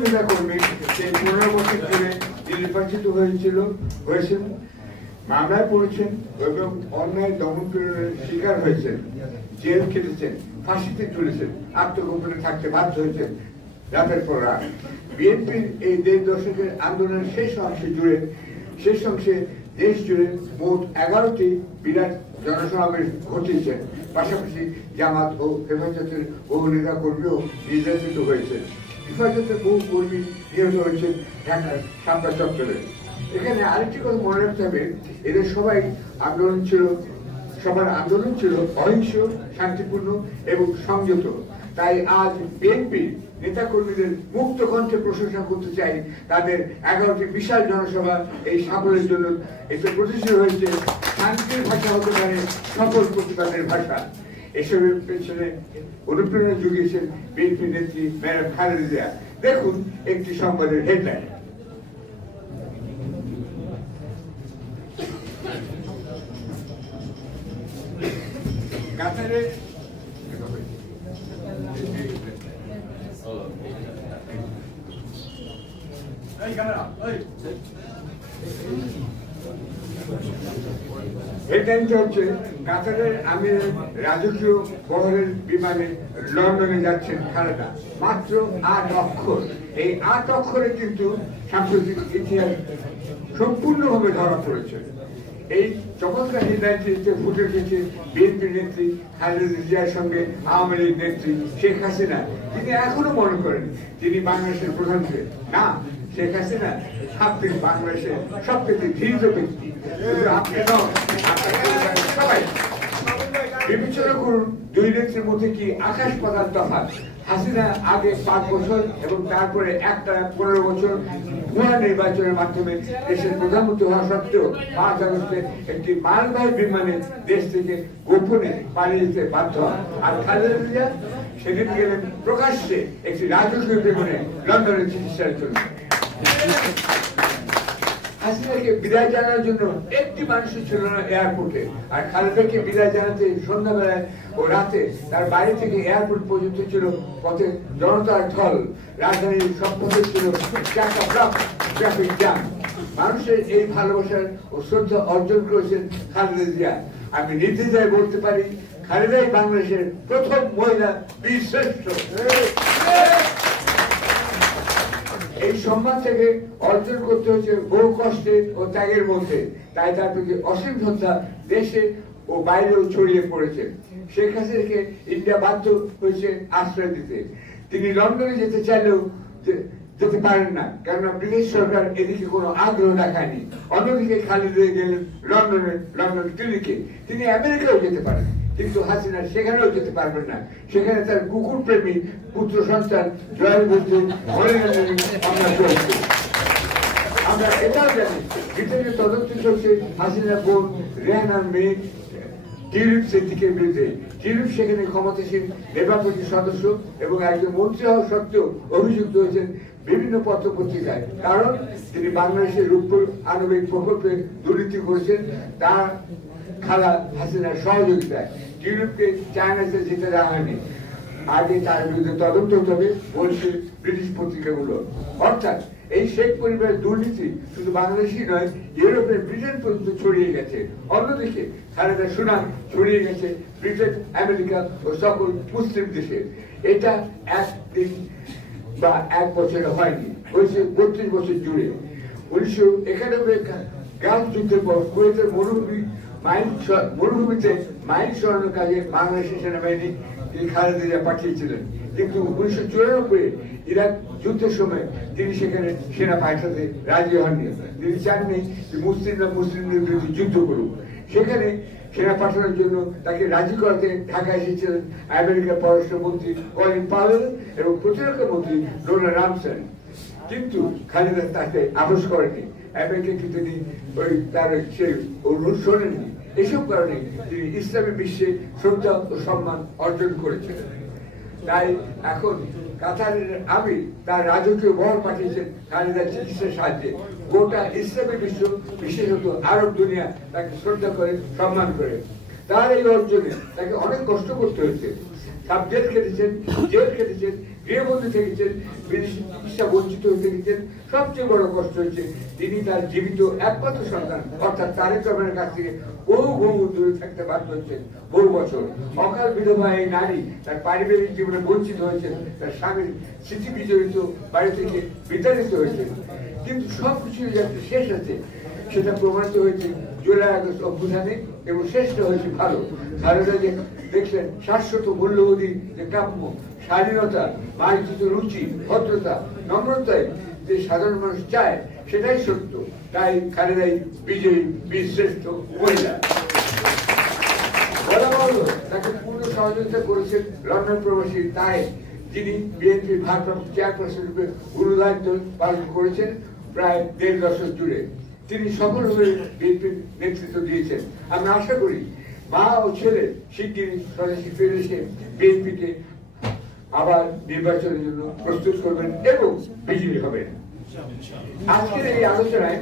কর্মী সেই 15 বছর ধরে নির্বাচিত হয়েছেন, মামলায় পড়েছেন এবং অন্যায় দমন পীড়নের শিকার হয়েছেন, জেল খেটেছেন, ফাঁসিতে ঝুলেছেন, আত্মগোপনে থাকতে বাধ্য হয়েছেন রাতের পর রাত। বিএনপির এই 1.5 দশকের আন্দোলনের শেষ অংশে দেশ জুড়ে মোট 11টি বিরাট জনসমাবেশ ঘটিয়েছেন। পাশাপাশি জামাত ও হেফাজতের বহু নেতা কর্মীও নির্যাতিত হয়েছেন। হেফাজতের বহু কর্মী নিহত হয়েছেন ঢাকার শাপলা চত্বরে। এখানে আরেকটি কথা মনে রাখতে হবে, এদের সবার আন্দোলন ছিল অহিংস, শান্তিপূর্ণ এবং সংযত। তাই আজ বিএনপি নেতা কর্মীদের মুক্ত কণ্ঠে প্রশংসা করতে চাই তাদের 11টি বিশাল জনসভা এই সাফল্যের জন্য। এতে প্রতিষ্ঠিত হয়েছে শান্তির ভাষা হতে পারে সকল প্রতিবাদের ভাষা। এসবের পেছনে অনুপ্রেরণা জুগিয়েছেন বিএনপি নেত্রী ম্যাডাম খালেদা জিয়া। দেখুন একটি সংবাদের হেডলাইন। কাতারে হেডলাইনটা হচ্ছে কাতারের আমিরের রাজকীয় বহরের বিমানে লন্ডনে যাচ্ছেন খালেদা। মাত্র 8 অক্ষর। এই 8 অক্ষরে কিন্তু সাম্প্রতিক ইতিহাস সম্পূর্ণভাবে ধরা পড়েছে। এই চমৎকার হেডলাইনটিতে ফুটে উঠেছে বিএনপি নেত্রী খালেদা জিয়ার সঙ্গে আওয়ামী লীগ নেত্রী শেখ হাসিনা। তিনি এখনো মনে করেন তিনি বাংলাদেশের প্রধানমন্ত্রী না। শেখ হাসিনা সাম্প্রতিক বাংলাদেশের সবচেয়ে ধীর ব্যক্তি। সবাই বিবেচনা করুন, দুই নেত্রীর মধ্যে কি আকাশ পাতাল তফাৎ। হাসিনা আগে 5 বছর এবং তারপরে একটা 15 বছর ভুয়া নির্বাচনের মাধ্যমে দেশের প্রধানমন্ত্রী হওয়া সত্ত্বেও 5 আগস্টে একটি মালবাহী বিমানে দেশ থেকে গোপনে পালিয়ে যেতে বাধ্য হন। আর খালেদা জিয়া সেদিন গেলেন প্রকাশ্যে একটি রাজকীয় বিমানে লন্ডনের চিকিৎসার জন্য। হাসিনাকে বিদায় জানানোর জন্য একটি মানুষ ছিল না এয়ারপোর্টে। আর খালেদাকে বিদায় জানাতে সন্ধ্যাবেলায় ও রাতে তার বাড়ি থেকে এয়ারপোর্ট পর্যন্ত ছিল পথে জনতার ঢল। রাজধানীর সব পথে ছিল ট্রাফিক জ্যাম। মানুষের এই ভালোবাসার ও শ্রদ্ধা অর্জন করেছেন খালেদা জিয়া। আমি নির্দ্বিধায় বলতে পারি, খালেদাই বাংলাদেশের প্রথম মহিলা বীর শ্রেষ্ঠ। এই সম্মান থেকে অর্জন করতে হচ্ছে বহু কষ্টে ও ত্যাগের মধ্যে। তাই তার প্রতি অসীম শ্রদ্ধা দেশে ও বাইরেও ছড়িয়ে পড়েছে। শেখ হাসিনাকে ইন্ডিয়া বাধ্য হয়েছে আশ্রয় দিতে। তিনি লন্ডনে যেতে চাইলেও যেতে পারেন না, কেননা ব্রিটিশ সরকার এদিকে কোনো আগ্রহ দেখায়নি। অন্যদিকে খালেদা গেলেন লন্ডন ক্লিনিকে। তিনি আমেরিকাও যেতে পারেন, কিন্তু হাসিনা সেখানেও যেতে পারবেন না। সেখানে তার কুকুর প্রেমী পুত্র সন্তান জয়ের মধ্যে আমরা এটাও জানি, ব্রিটেনের তদন্ত চলছে হাসিনা বোন রেহানার মেয়ে টিউলিপ সিদ্দিকের বিরুদ্ধে। টিউলিপ সেখানে ক্ষমতাসীন লেবার পার্টির সদস্য এবং একজন মন্ত্রী হওয়া সত্ত্বেও অভিযুক্ত হয়েছেন বিভিন্ন পত্র পত্রিকায়, কারণ তিনি বাংলাদেশের রূপপুর আণবিক প্রকল্পে দুর্নীতি করেছেন তার খালা হাসিনার সহযোগিতায়। টিউলিপকে চায়নাতে যেতে দেওয়া হয়নি। আগে তার বিরুদ্ধে তদন্ত হতে হবে বলছে ব্রিটিশ পত্রিকাগুলো। অর্থাৎ এই শেখ পরিবারের দুর্নীতি শুধু বাংলাদেশই নয়, ইউরোপের ব্রিটেন পর্যন্ত ছড়িয়ে গেছে। অন্যদিকে খালেদার সুনাম ছড়িয়ে গেছে ব্রিটেন, আমেরিকা ও সকল মুসলিম দেশে। এটা একদিন বা 1 বছরে হয়নি, হয়েছে 32 বছর জুড়ে। 1991 গালফ যুদ্ধের পর কুয়েতের মরুভূমিতে মাইল সরানোর কাজে বাংলাদেশের সেনাবাহিনী খালেদা জিয়া পাঠিয়েছিলেন। কিন্তু 1994 ইরাক যুদ্ধের সময় তিনি সেখানে সেনা পাঠাতে রাজি হননি। তিনি চাননি যে মুসলিমদের বিরুদ্ধে যুদ্ধ করুক। সেখানে সেনা পাঠানোর জন্য তাকে রাজি করাতে ঢাকা এসেছিলেন আমেরিকার পররাষ্ট্রমন্ত্রী কলিন পাওয়েল এবং প্রতিরক্ষা মন্ত্রী ডোনাল্ড রামসফেল্ড। কিন্তু খালেদা তাকে আপোষ করেনি। আমেরিকাকে তিনি তার সেই অনুরোধ শোনেননি। এসব কারণে তিনি ইসলামী বিশ্বে শ্রদ্ধা ও সম্মান অর্জন করেছিলেন। তাই এখন কাতারের আমির তার রাজকীয় বহর পাঠিয়েছেন খালেদার চিকিৎসার সাহায্যে। গোটা ইসলামী বিশ্ব, বিশেষত আরব দুনিয়া তাকে শ্রদ্ধা করে, সম্মান করে। তার এই অর্জনে তাকে অনেক কষ্ট করতে হয়েছে। জেল খেটেছেন, গৃহবন্দী থেকেছেন, বিদেশি চিকিৎসা বঞ্চিত হয়ে থেকেছেন। সবচেয়ে বড় কষ্ট হচ্ছে তিনি তার জীবিত একমাত্র সন্তান অর্থাৎ তারেক রহমানের কাছ থেকে বহু দূরে থাকতে বাধ্য হচ্ছেন বহু বছর। অকাল বিধবা এই নারী তার পারিবারিক জীবনে বঞ্চিত হয়েছেন, তার স্বামীর স্মৃতি বিজড়িত বাড়ি থেকে বিতাড়িত হয়েছেন। কিন্তু সবকিছু যে একটা শেষ আছে সেটা প্রমাণিত হয়েছে জুলাই আগস্ট অভ্যুত্থানে, এবং শেষটা হয়েছে ভালো। খালেদা যে দেখলেন শাশ্বত মূল্যবোধী যে কাম্য, স্বাধীনতা, মার্জিত রুচি, ভদ্রতা, নম্রতায় যে সাধারণ মানুষ চায় সেটাই সত্য। তাই খালেদাই বিজয়ী, বীরশ্রেষ্ঠ মহিলা। বলা ভালো, তাকে পূর্ণ সহযোগিতা করেছেন লন্ডন প্রবাসী তারেক, যিনি বিএনপির ভারপ্রাপ্ত চেয়ারপারসন রূপে গুরুদায়িত্ব পালন করেছেন প্রায় 1.5 দশক জুড়ে। তিনি সফলভাবে বিএনপির নেতৃত্ব দিয়েছেন। আমরা আশা করি মা ও ছেলে শিগগিরই স্বদেশে ফিরে এসে বিএনপিকে আবার নির্বাচনের জন্য প্রস্তুত করবেন এবং বিজয়ী হবেন। আজকের এই আলোচনায়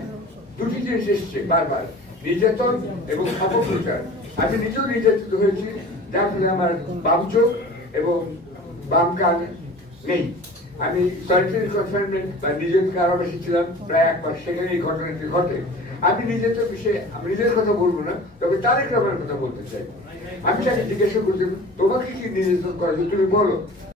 দুটি জিনিস এসছে বারবার, নির্যাতন এবং অপপ্রচার। আমি নিজেও নির্যাতিত হয়েছি, যার ফলে আমার বাম চোখ এবং বাম কান নেই। আমি সলিটারি কনফাইনমেন্ট বা নিজের কারাবাসে ছিলাম প্রায় 1 মাস, সেখানে এই ঘটনাটি ঘটে। আমি নিজের বিষয়ে আমি নিজের কথা বলবো না, তবে তারেক রহমানের কথা বলতে চাই। আমি তাকে জিজ্ঞাসা করতে, তোমাকে কি নির্যাতন করা হয়েছে তুমি বলো।